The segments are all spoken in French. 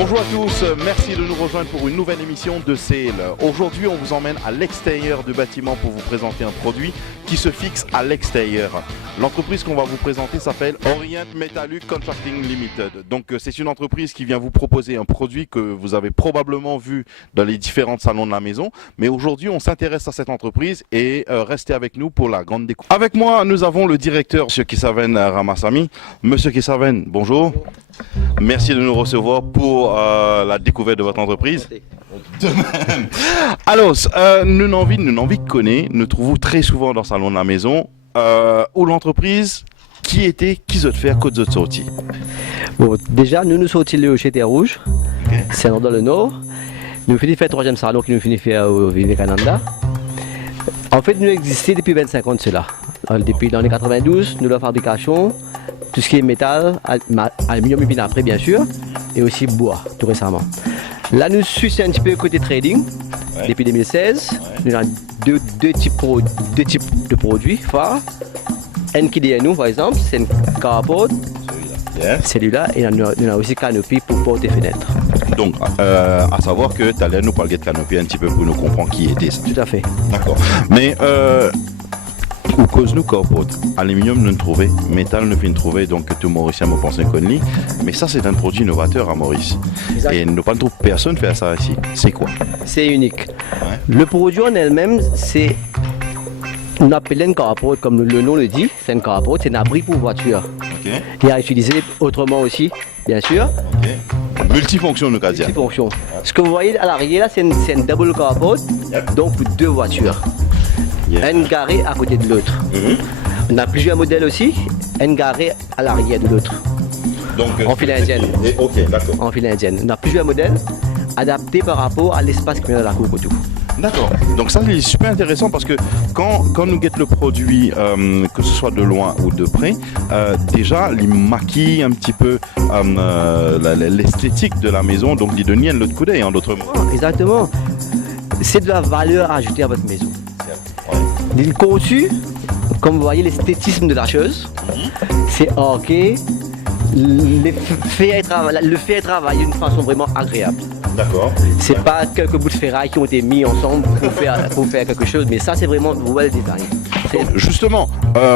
Bonjour à tous, merci de nous rejoindre pour une nouvelle émission de Sale. Aujourd'hui, on vous emmène à l'extérieur du bâtiment pour vous présenter un produit qui se fixe à l'extérieur. L'entreprise qu'on va vous présenter s'appelle Orient Metalluc Contracting Limited. Donc c'est une entreprise qui vient vous proposer un produit que vous avez probablement vu dans les différents salons de la maison. Mais aujourd'hui, on s'intéresse à cette entreprise et restez avec nous pour la grande découverte. Avec moi, nous avons le directeur, M. Kesaven Ramasamy. Monsieur Kesaven, bonjour. Merci de nous recevoir pour la découverte de votre entreprise. De même. Alors, nous n'envie connaît, nous trouvons très souvent dans le salon de la maison où l'entreprise qui se fait à côté de sortie. Bon, déjà, nous sortis le Chété Rouge, okay. C'est dans le nord. Nous finissons faire le troisième salon qui nous finit faire au Vivekananda. En fait, nous existons depuis 25 ans de cela. Depuis dans les 92, nous la fabrication. Tout ce qui est métal, aluminium et puis après bien sûr, et aussi bois tout récemment. Là nous suivons un petit peu côté trading, ouais. Depuis 2016. Ouais. Nous avons deux types de produits phares. Un qui est nous par exemple, c'est une caraport, celui-là, et nous avons aussi canopie pour portes et fenêtres. Donc, à savoir que tu allais nous parler de canopie un petit peu pour nous comprendre qui était ça. Tout à fait. D'accord. Mais ou cause nous carport, aluminium nous trouver, métal nous fin trouver, donc tout Mauricien me pense connu. Mais ça c'est un produit innovateur à Maurice. Exact. Et nous pas trouve personne faire ça ici. C'est quoi? C'est unique. Ouais. Le produit en elle-même, c'est on appelle un carport, comme le nom le dit, c'est un carport, c'est un abri pour voiture. Okay. Et à utiliser autrement aussi, bien sûr. Okay. Multifonction, nous cas dire. Multifonction. Ouais. Ce que vous voyez à l'arrière là, c'est un double carport, yep. Donc pour deux voitures. Yeah. Un garé à côté de l'autre. On a plusieurs modèles aussi, un garé à l'arrière de l'autre. Donc en file indienne. Ok, d'accord. En file indienne. On a plusieurs modèles adaptés par rapport à l'espace qui vient dans la cour tout. D'accord. Donc ça c'est super intéressant parce que quand nous guettons le produit, que ce soit de loin ou de près, déjà il maquille un petit peu l'esthétique de la maison, donc il donne l'autre coup d'œil en d'autres mots. Exactement. C'est de la valeur ajoutée à votre maison. Il est conçu, comme vous voyez, l'esthétisme de la chose. C'est ok. Le fait travailler d'une façon vraiment agréable. D'accord. C'est pas quelques bouts de ferraille qui ont été mis ensemble pour faire quelque chose, mais ça c'est vraiment well design. Justement,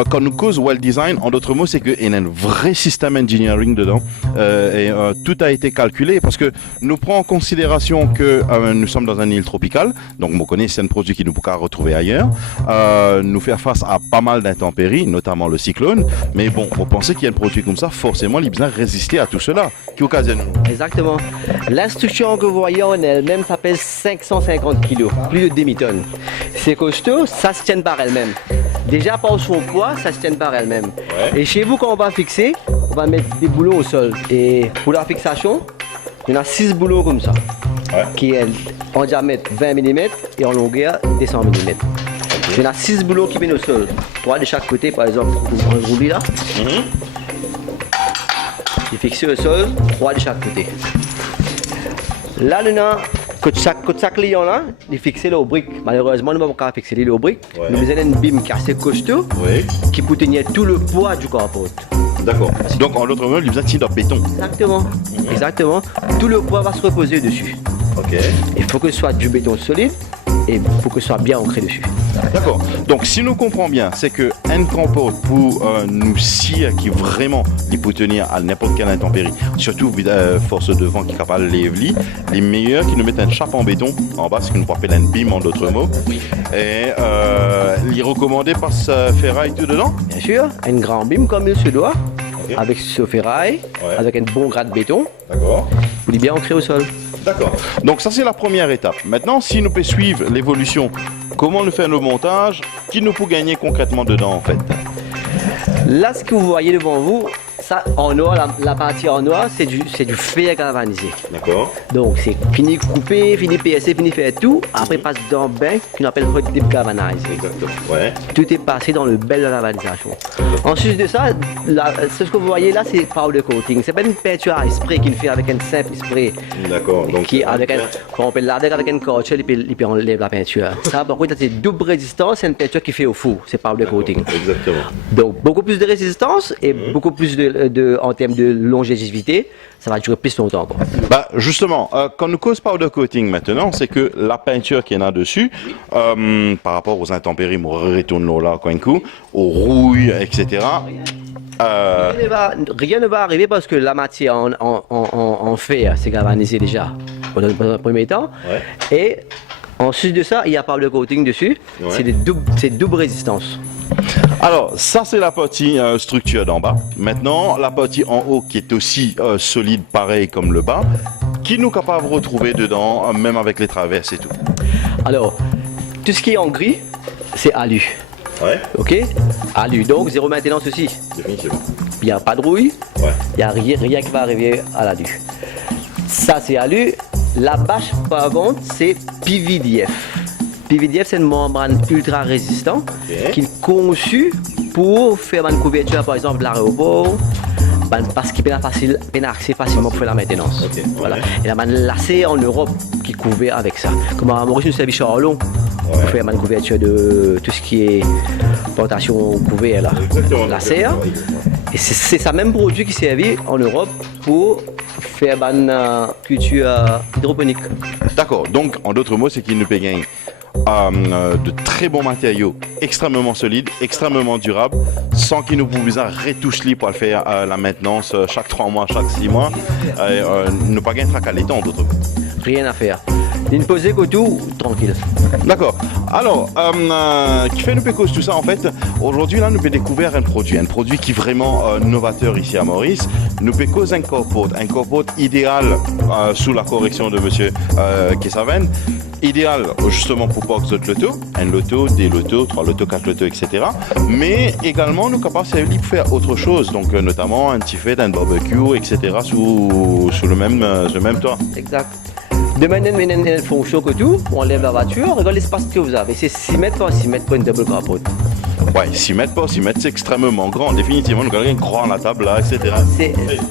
quand nous cause well design, en d'autres mots, c'est qu'il y a un vrai système engineering dedans et tout a été calculé parce que nous prenons en considération que nous sommes dans une île tropicale, donc vous connaissez, c'est un produit qui nous peut retrouver ailleurs. Nous faire face à pas mal d'intempéries, notamment le cyclone, mais bon, vous pensez qu'il y a un produit comme ça, forcément, il a besoin de résister à tout cela qui occasionne. Exactement. L'instruction que vous voyez en elle-même, ça pèse 550 kg, plus de demi-tonne. C'est costaud, ça se tient par elle-même. Déjà par son poids, ça se tient par elle-même. Ouais. Et chez vous, quand on va fixer, on va mettre des boulons au sol. Et pour la fixation, il y en a 6 boulons comme ça, ouais. Qui est en diamètre 20 mm et en longueur 200 mm. Okay. Il y en a 6 boulons qui viennent au sol. 3 de chaque côté, par exemple, on roule là. Il est fixé au sol, 3 de chaque côté. Là, nous avons chaque client là, il est fixé au brique. Malheureusement, nous ne pouvons pas fixer le brique. Ouais. Nous avons une bim qui est assez costaud, ouais. Qui peut tenir tout le poids du carport. D'accord. Donc en l'autre mot, il besoin de béton. Exactement. Exactement. Tout le poids va se reposer dessus. Ok. Il faut que ce soit du béton solide et il faut que ce soit bien ancré dessus. D'accord. Donc si nous comprenons bien, c'est que un carport pour nous scier qui vraiment il peut tenir à n'importe quelle intempérie, surtout force de vent qui est capable de lever, les meilleurs qui nous mettent un chape en béton en bas, ce que nous appelle un bim en d'autres mots. Oui. Et il est recommandé par ce ferraille tout dedans. Bien sûr, un grand bim comme il se doit, okay. Avec ce ferraille, ouais. Avec un bon gras de béton. D'accord. Pour bien ancré au sol. D'accord. Donc ça c'est la première étape. Maintenant, si nous pouvons suivre l'évolution, comment nous faire le montage, qui nous peut gagner concrètement dedans en fait? Là, ce que vous voyez devant vous, ça en noir, la partie en noir, c'est du fer galvanisé. D'accord. Donc c'est fini coupé, fini PSC, fini faire tout. Après passe dans le bain qu'on appelle hot dip galvanized. Exactement. Ouais. Tout est passé dans le bel de la galvanisation. Ensuite de ça, ce que vous voyez là, c'est powder coating. C'est pas une peinture à spray qu'il fait avec un simple spray. D'accord. Donc qui avec quand on peut l'arder avec un caoutchouc, il peut enlever la peinture. Ça, par contre, c'est double résistance, c'est une peinture qui fait au four. C'est powder coating. Exactement. Donc beaucoup plus de résistance et beaucoup plus de en termes de longévité, ça va durer plus longtemps encore. Bah justement, quand nous cause powder coating maintenant, c'est que la peinture qui est là-dessus, par rapport aux intempéries, on retourne là, quand coup, aux rouilles, etc. Rien ne va arriver parce que la matière en fer, c'est galvanisé déjà dans un premier temps. Ouais. Et ensuite de ça, il y a powder coating dessus. Ouais. C'est double résistance. Alors, ça c'est la partie structure d'en bas. Maintenant, la partie en haut qui est aussi solide, pareil comme le bas, qui nous capable de retrouver dedans, même avec les traverses et tout. Alors, tout ce qui est en gris, c'est alu. Ouais. Ok. Alu, donc zéro maintenance aussi. Définitivement. Il n'y a pas de rouille. Ouais. Il n'y a rien qui va arriver à l'alu. Ça c'est alu. La bâche par contre, c'est PVDF. PVDF, c'est une membrane ultra résistante qui est conçue pour faire une couverture, par exemple, de l'aéroport, parce qu'il peut accéder facilement pour faire la maintenance. Okay. Voilà. Et la lacet en Europe qui est couvert avec ça. Comme à Maurice, nous service Charlon pour faire une couverture de tout ce qui est plantation couvert là. Lacet. Et c'est ça même produit qui servi en Europe pour faire une culture hydroponique. D'accord. Donc, en d'autres mots, c'est qu'il nous peut gagner de très bons matériaux, extrêmement solides, extrêmement durables, sans qu'il nous puisse retoucher pour faire la maintenance chaque 3 mois, chaque 6 mois, ne pas gagner trac à l'étang, en d'autres mots. Rien à faire. Une posée que tout, tranquille. D'accord. Alors, qui fait nous cause tout ça en fait. Aujourd'hui là, nous peut découvrir un produit qui est vraiment novateur ici à Maurice. Nous peut cause un compote idéal sous la correction de Monsieur Kessaven. Idéal justement pour pas que vous loto, un loto, des lotos, 3 lotos, 4 lotos, etc. Mais également nous capables de faire autre chose, donc notamment un petit fait, un barbecue, etc. sous le même toit. Exact. De manière une fonction que tout, on enlève la voiture, regarde l'espace que vous avez. C'est 6 mètres par 6 mètres pour une double capote. Ouais, 6 mètres par 6 mètres, c'est extrêmement grand. Définitivement, nous avons un grand à la table là, etc.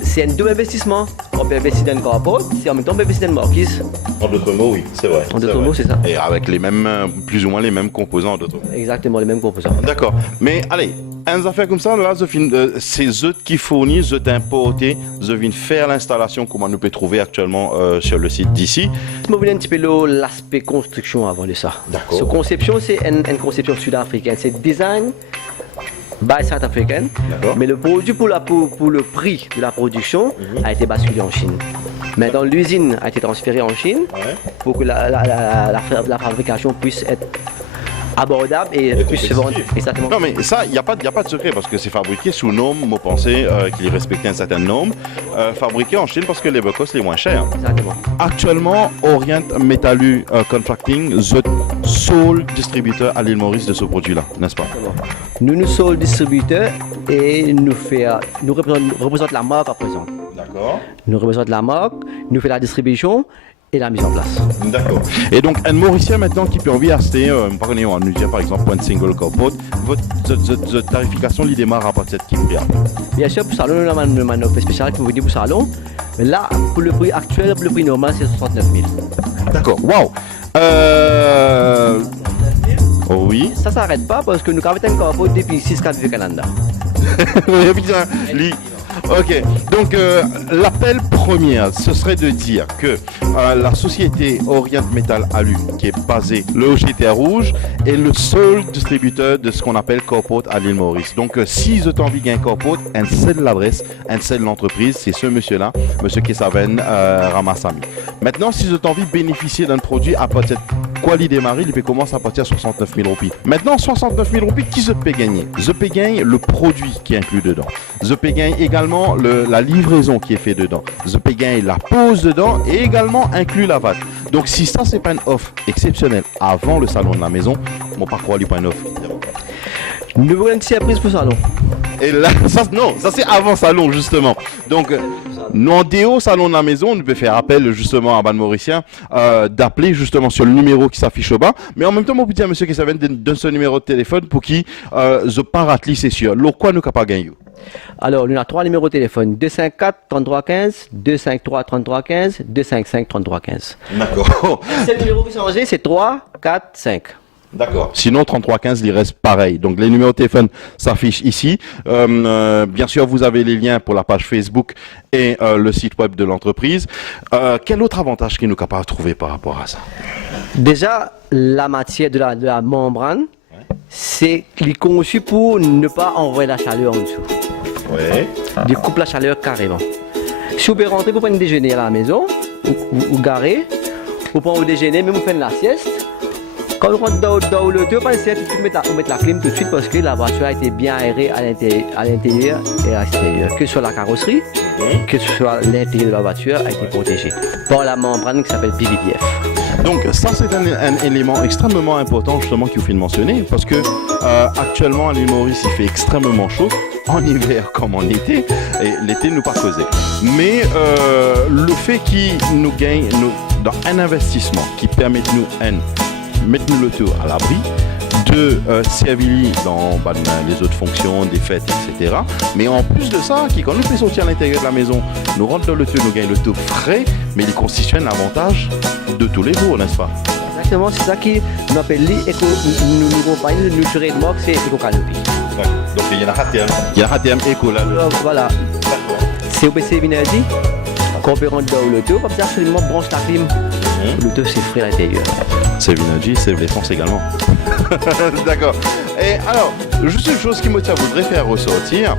C'est un double investissement. On peut investir dans une capote, et en même temps on peut investir dans une marquise. En d'autres mots, oui, c'est vrai. En d'autres mots, c'est ça. Et avec les mêmes, plus ou moins les mêmes composants en d'autres mots. Exactement, les mêmes composants. D'accord. Mais allez, une affaire comme ça, là, c'est eux qui fournissent, eux d'importer, eux viennent faire l'installation comme on nous peut trouver actuellement sur le site d'ici. Je me un petit peu l'aspect construction avant de ça. D'accord. Cette conception, c'est une conception sud-africaine. C'est design by South African. Mais le produit pour le prix de la production a été basculé en Chine. Maintenant, l'usine a été transférée en Chine pour que la fabrication puisse être abordable et puisse se vendre exactement. Non mais ça, il n'y a pas de secret parce que c'est fabriqué sous normes, vous pensez qu'il respecte une certaine norme, fabriqué en Chine parce que les cost les moins chers. Exactement. Actuellement, Orient Metalu Contracting, the sole distributeur à l'île Maurice de ce produit-là, n'est-ce pas? Nous sommes distributeurs et nous représentons la marque à présent. D'accord. Nous représentons la marque, nous faisons la distribution et la mise en place. D'accord. Et donc, un Mauricien maintenant qui peut envie d'acheter, on nous dit par exemple un single capote, votre tarification lui démarre à partir de quel prix? Bien sûr, pour salon, on a une offre spéciale qui vous dit pour salon. Mais là, pour le prix actuel, pour le prix normal, c'est 69 000. D'accord. Waouh. Oh oui. Ça ne s'arrête pas parce que nous avons un capote depuis 6-4 du Canada. Ok, donc l'appel premier, ce serait de dire que la société Orient Metal Alu, qui est basée le GT Rouge, est le seul distributeur de ce qu'on appelle Corporate à l'île Maurice. Donc si vous avez envie d'un Corporate, un seul l'adresse, un seul l'entreprise, c'est ce monsieur-là, monsieur Kessaven Ramassami. Maintenant, si vous avez envie de bénéficier d'un produit à partir de quoi il démarre, il peut commencer à partir de 69 000 roupies. Maintenant, 69 000 roupies, qui se peut gagner? Je peux gagner le produit qui est inclus dedans. Je peux gagner également la livraison qui est fait dedans. Je peux gagner la pose dedans et également inclus la VAT. Donc si ça c'est pas une offre exceptionnelle avant le salon de la maison, mon parcours n'est pas une offre. Nous voulons une surprise pour le salon. Et là, ça c'est avant salon justement. Donc nous en déo salon de la maison, on peut faire appel justement à Ban Mauricien d'appeler justement sur le numéro qui s'affiche au bas. Mais en même temps, on peut dire à monsieur qui savait donner ce numéro de téléphone pour qui je pas rater, c'est sûr. Le quoi nous capable gagner? Alors, on a 3 numéros de téléphone, 254 33 15, 253 33 15, 255 33 15. D'accord. C'est le numéro qui s'est changé, c'est 3, 4, 5. D'accord. Sinon, 3315, il reste pareil. Donc, les numéros de téléphone s'affichent ici. Bien sûr, vous avez les liens pour la page Facebook et le site web de l'entreprise. Quel autre avantage qu'il nous capable de trouver par rapport à ça? Déjà, la matière de la membrane, c'est conçu pour ne pas envoyer la chaleur en dessous. Oui. Il coupe la chaleur carrément. Si vous pouvez rentrer pour prendre déjeuner à la maison, ou garer, vous prenez au déjeuner, même vous faites la sieste. Quand vous rentrez dans le tour, vous mettez la clim tout de suite parce que la voiture a été bien aérée à l'intérieur et à l'extérieur. Que ce soit la carrosserie, que ce soit l'intérieur de la voiture a été protégé par la membrane qui s'appelle PVDF. Donc ça c'est un élément extrêmement important justement qu'il faut mentionner parce que actuellement à l'île Maurice il fait extrêmement chaud en hiver comme en été et l'été nous pas causé. Mais le fait qu'il nous gagne dans un investissement qui permet de nous mettre le tout à l'abri de servir dans les autres fonctions, des fêtes, etc. Mais en plus de ça, qui quand nous fait sortir à l'intérieur de la maison, nous rentre dans le tout, nous gagne le tout frais, mais il constitue un avantage de tous les jours, n'est-ce pas? Exactement, c'est ça qui nous appelle nous compagnie de notre trademark, c'est Eco Canopy. Donc il y en a HTM. Il y a HTM Eco là. Voilà. C'est OBC Vinergy, qu'on peut rentrer dans le tout, comme ça absolument branche la clim. Le tout c'est frais à l'intérieur. C'est Vinergy, c'est l'essence également. D'accord. Et alors, juste une chose qui me voudrait faire ressortir.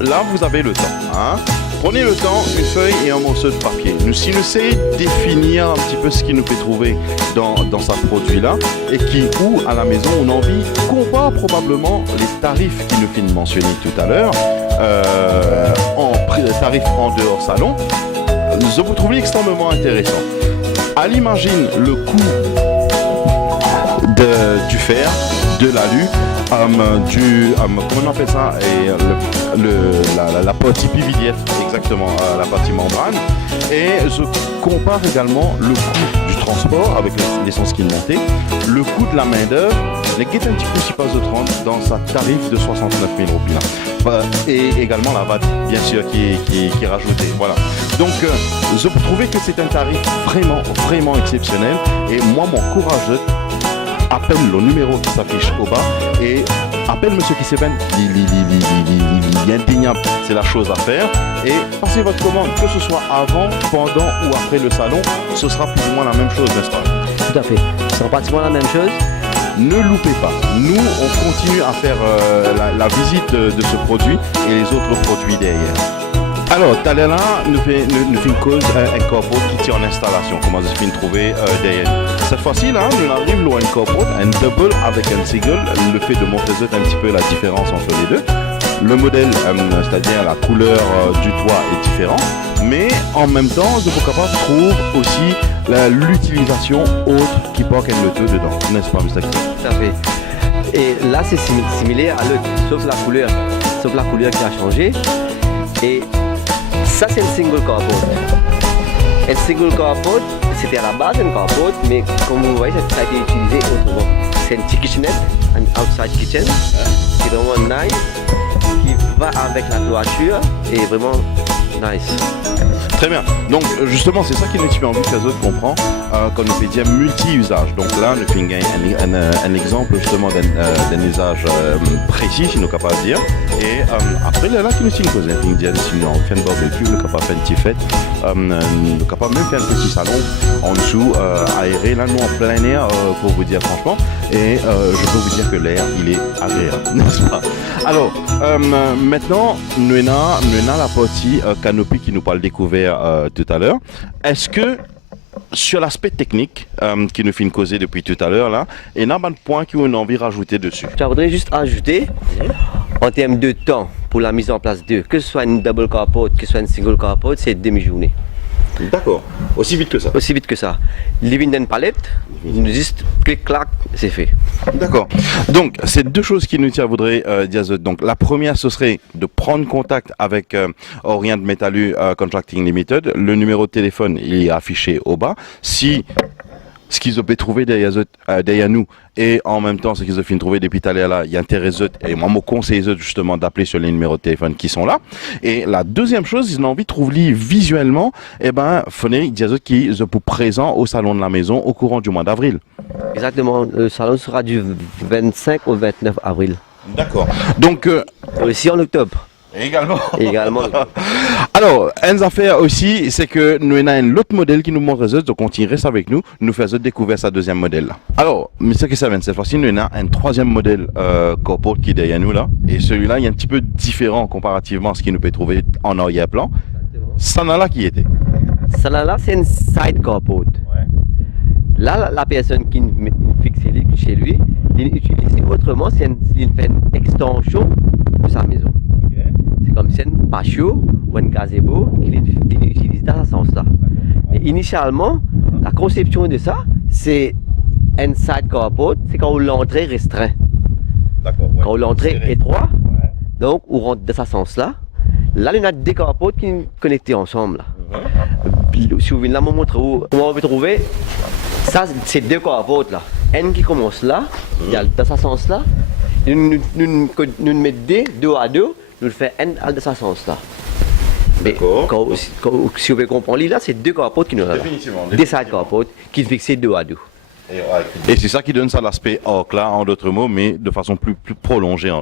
Là, vous avez le temps. Hein. Prenez le temps, une feuille et un morceau de papier. Si nous essayons de définir un petit peu ce qu'il nous fait trouver dans ce produit-là et où à la maison on a envie, compare probablement les tarifs qu'il nous fait mentionner tout à l'heure, en tarifs en dehors salon, je vous trouve extrêmement intéressant. À l'imagine le coût du fer, de l'alu, comment on appelle ça, et la partie PVDF, exactement, la partie membrane. Et je compare également le coût du transport avec l'essence qui est montée, le coût de la main-d'œuvre, les guettes un petit peu si passe de 30 dans sa tarif de 69 000 roupies là. Et également la VAT, bien sûr, qui est rajoutée. Voilà. Donc, je trouvais que c'est un tarif vraiment exceptionnel. Et moi, mon courageux appelle le numéro qui s'affiche au bas et appelle monsieur qui s'évène. Il est indéniable, c'est la chose à faire. Et passez votre commande, que ce soit avant, pendant ou après le salon, ce sera plus ou moins la même chose, n'est-ce pas? Tout à fait, ce sera pratiquement la même chose. Ne loupez pas, nous on continue à faire la visite de ce produit et les autres produits derrière. Alors, Talela nous fait une cause, un corporate qui tient en installation. Comment je finis de trouver derrière. Cette fois-ci, là, nous arrivons à un corporate, un double avec un single. Le fait de montrer un petit peu la différence entre les deux. Le modèle, c'est-à-dire la couleur du toit est différent. Mais en même temps, je vous capable trouve aussi l'utilisation autre qui porte le tout dedans. N'est-ce pas, Mr. Tout à fait. Et là, c'est similaire à l'autre, sauf la couleur qui a changé. Et ça, c'est un single carport. Un single carport, c'était à la base un carport, mais comme vous voyez, ça a été utilisé autrement. C'est une petite kitchenette, un outside kitchen, qui est vraiment nice, qui va avec la toiture et vraiment nice. Très bien. Donc justement, c'est ça qui nous fait envie que les autres comprennent quand nous fait dire multi-usage. Donc là, nous faisons un exemple justement d'un usage précis, si nous sommes capables de dire. Et après, là, qui nous fait une cause. Nous disons, si nous faisons un barbecue, nous sommes capables de faire une petite fête. Nous sommes capables même faire un petit salon en dessous, aéré, là, nous en plein air, pour vous dire franchement. Et je peux vous dire que l'air, il est agréable, n'est-ce pas? Alors, maintenant, nous avons la partie canopy qui nous parle découvert tout à l'heure. Est-ce que sur l'aspect technique qui nous fait une causer depuis tout à l'heure là, il y a un point qu'on a envie de rajouter dessus? Je voudrais juste ajouter en termes de temps pour la mise en place d'eux, que ce soit une double carport, que ce soit une single carport, c'est demi-journée. D'accord, aussi vite que ça. Aussi vite que ça. Living d'une palette, nous juste clic-clac, c'est fait. D'accord. Donc, c'est deux choses qui nous voudraient dire. Donc, la première, ce serait de prendre contact avec Orient Metalu Contracting Limited. Le numéro de téléphone, il est affiché au bas. Si ce qu'ils ont pu trouver derrière nous et en même temps ce qu'ils ont fini de trouver depuis tout à l'heure là, il y a intérêt et moi me conseille justement d'appeler sur les numéros de téléphone qui sont là. Et la deuxième chose, ils ont envie de trouver visuellement, et ben venez dire qui sont présents au salon de la maison au courant du mois d'avril. Exactement, le salon sera du 25 au 29 avril. D'accord. Donc aussi en octobre. Également. Également. Alors, une affaire aussi, c'est que nous avons un autre modèle qui nous montre ça, donc on reste avec nous, nous faisons découvrir ce deuxième modèle là. Alors, monsieur Kesaven, cette fois-ci, nous avons un troisième modèle corporate qui est derrière nous là, et celui-là, il est un petit peu différent comparativement à ce qu'il nous peut trouver en arrière-plan. Ça là qui était. Ça là, c'est une side corporate. Ouais. Là, la personne qui fixe chez lui, il utilise autrement, c'est une fait une extension de sa maison. C'est comme si un patio ou un gazebo qu'il utilise dans ce sens-là. Mais initialement, la conception de ça, c'est un side carport, c'est quand l'entrée restreint. D'accord. Ouais. Quand l'entrée est étroite, donc on rentre dans ce sens-là. Là, il y a des carports qui sont connectés ensemble. Là. Si vous venez là, je vous montre où on peut trouver. Ça, c'est deux carports là. Un qui commence là, il y a dans ce sens-là. Nous mettons deux à deux. Nous le faisons un de ce sens-là. Mais si vous pouvez comprendre, là, c'est deux carports qui nous ont des side carports qui sont fixés deux à deux. Et c'est ça qui donne ça l'aspect arc là, en d'autres mots, mais de façon plus prolongée.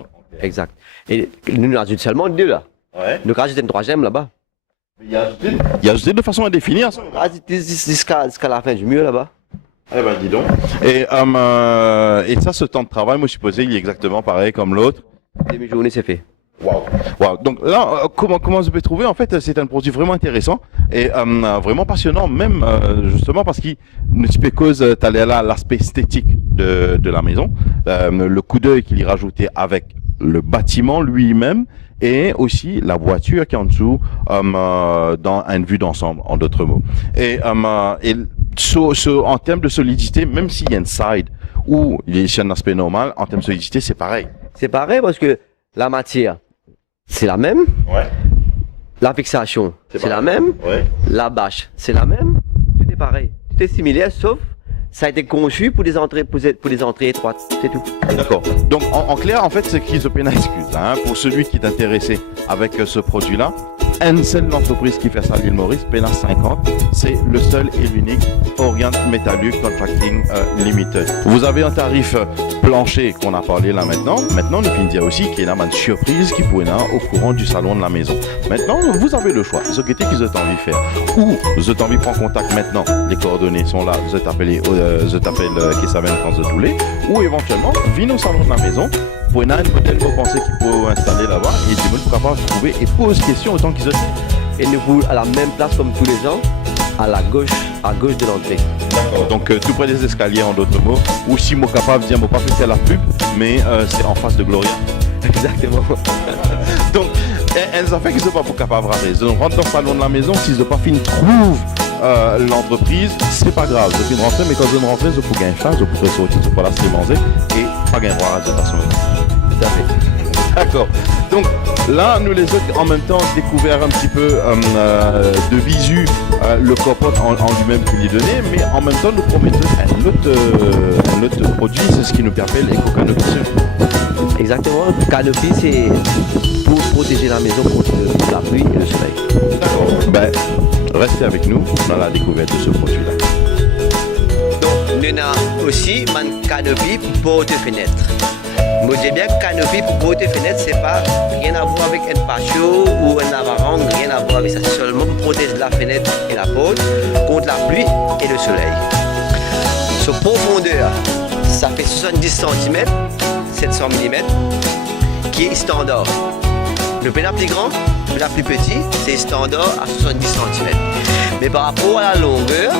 Exact. Et nous ajoutons seulement deux là. Ouais. Nous rajoutons une troisième là-bas. Il y a ajouté de façon indéfinie. Jusqu'à la fin du mur là-bas. Eh ben dis donc. Et ça, ce temps de travail, moi je supposais, il est exactement pareil comme l'autre. Demi-journée, c'est fait. Wow. Donc là, comment vous pouvez trouver, en fait, c'est un produit vraiment intéressant et vraiment passionnant, même justement parce qu'il ne peut cause là l'aspect esthétique de la maison, le coup d'œil qu'il y rajoutait avec le bâtiment lui-même et aussi la voiture qui est en dessous dans une vue d'ensemble, en d'autres mots. Et en termes de solidité, même s'il y a une side ou il y a un aspect normal, en termes de solidité, c'est pareil. C'est pareil parce que la matière, c'est la même. Ouais. La fixation, c'est la même. Ouais. La bâche, c'est la même. Tout est pareil. Tout est similaire, sauf ça a été conçu pour des entrées, pour des entrées étroites. C'est tout. D'accord. Donc en clair, en fait, c'est qu'ils ont une excuse pour celui qui est intéressé avec ce produit-là. Une seule entreprise qui fait ça à l'île Maurice, Pena 50, c'est le seul et l'unique Orient Metalluc Contracting Limited. Vous avez un tarif plancher qu'on a parlé là maintenant. Maintenant, nous finissons dire aussi qu'il y a une surprise qui pourrait être au courant du salon de la maison. Maintenant, vous avez le choix. Ce que vous avez envie de faire. Ou vous avez envie de prendre contact maintenant. Les coordonnées sont là. Vous appelez Kesaven France de Toulé. Ou éventuellement, venez au salon de la maison. Pour une modèle que vous pensez qu'il faut installer là-bas et des mots capables de trouver et pose question autant qu'ils ont. Et nous vous à la même place comme tous les gens, à gauche de l'entrée. D'accord. Donc tout près des escaliers en d'autres mots. Ou si moi capable de dire, moi pas fait la pub, mais c'est en face de Gloria. Exactement. Donc, elles ont fait qu'ils ne sont pas pour capables de raser. On rentre dans le salon de la maison, s'ils n'ont pas fini, trouvent l'entreprise, c'est pas grave. Je viens de rentrer, mais quand je viens de rentrer, je peux gagner face, je pourrais sortir, je peux la manger et pas gagner voir à cette personne. Tout à fait. D'accord. Donc là, nous les autres, en même temps, découvert un petit peu de visu le copote en lui-même qu'il est donné, mais en même temps, nous promettons un autre produit, c'est ce qui nous appelle Eco-Canopy. Exactement. Canopy, c'est pour protéger la maison contre la pluie et le soleil. D'accord. Ben, restez avec nous dans la découverte de ce produit-là. Donc, nous avons aussi une canopy pour porte-fenêtre. Je dis bien que canopy pour porte-fenêtre, c'est pas rien à voir avec un patio ou un avaran, rien à voir avec ça. C'est seulement pour protéger la fenêtre et la porte contre la pluie et le soleil. Sa profondeur, ça fait 70 cm, 700 mm, qui est standard. Le plus grand, le plus petit, c'est standard à 70 cm. Mais par rapport à la longueur,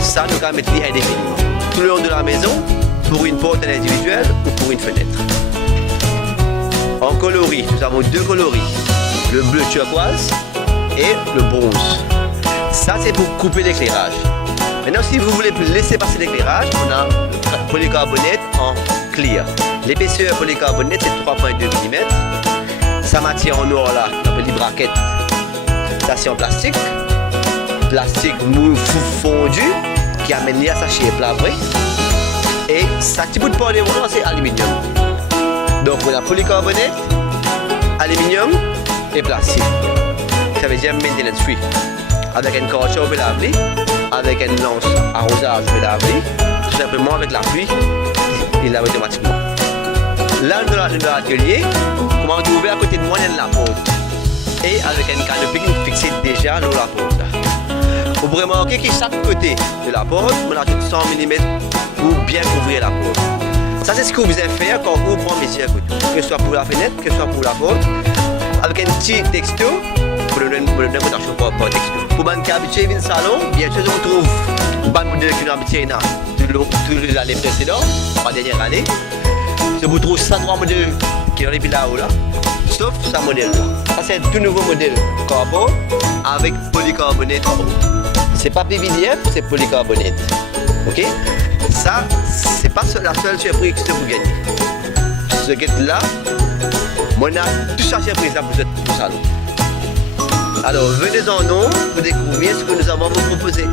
ça nous permet de mettre indéfiniment. Tout le long de la maison, pour une porte individuelle ou pour une fenêtre. En coloris, nous avons deux coloris, le bleu turquoise et le bronze. Ça, c'est pour couper l'éclairage. Maintenant, si vous voulez laisser passer l'éclairage, on a polycarbonate en clear. L'épaisseur polycarbonate, c'est 3,2 mm. Sa matière en or, là, on appelle les braquettes. Ça, c'est en plastique. Plastique mou fondu qui amène à sa shape là après. Et ça petit bout de port de volant, c'est aluminium. Donc on a polycarbonate, aluminium et plastique. Ça veut dire maintenance free. Avec une caoutchouc, on peut laver, avec une lance arrosage, on peut laver, tout simplement avec la pluie, il lave automatiquement. Là, dans l'atelier, comment on trouve à côté de moi, il y a la porte. Et avec un canopy fixé déjà dans la porte. Vous pouvez remarquer que chaque côté de la porte, on a 100 mm pour bien couvrir la porte. Ça, c'est ce que vous allez faire quand vous prenez mes que ce soit pour la fenêtre, que ce soit pour la porte, avec un petit texto, pour le protection par texto. Pour les gens qui habitent dans le salon, bien sûr, on trouve un modèle qui est habitué toute l'année précédente, la dernière année. Vous trouvez 103 modèles qui sont là-haut, là, sauf ce modèle-là. Ça, c'est un tout nouveau modèle carbone avec polycarbonate en haut. C'est pas PVDF, c'est polycarbonate. Ok? Ça, c'est pas la seule surprise que vous gagnez. Ce qui est là, on a tout ça surprise là pour ce salon. Alors, venez-en nous pour découvrir ce que nous avons à vous proposer.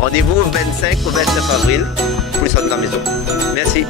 Rendez-vous le 25 au 29 avril pour le salon de la maison. Merci.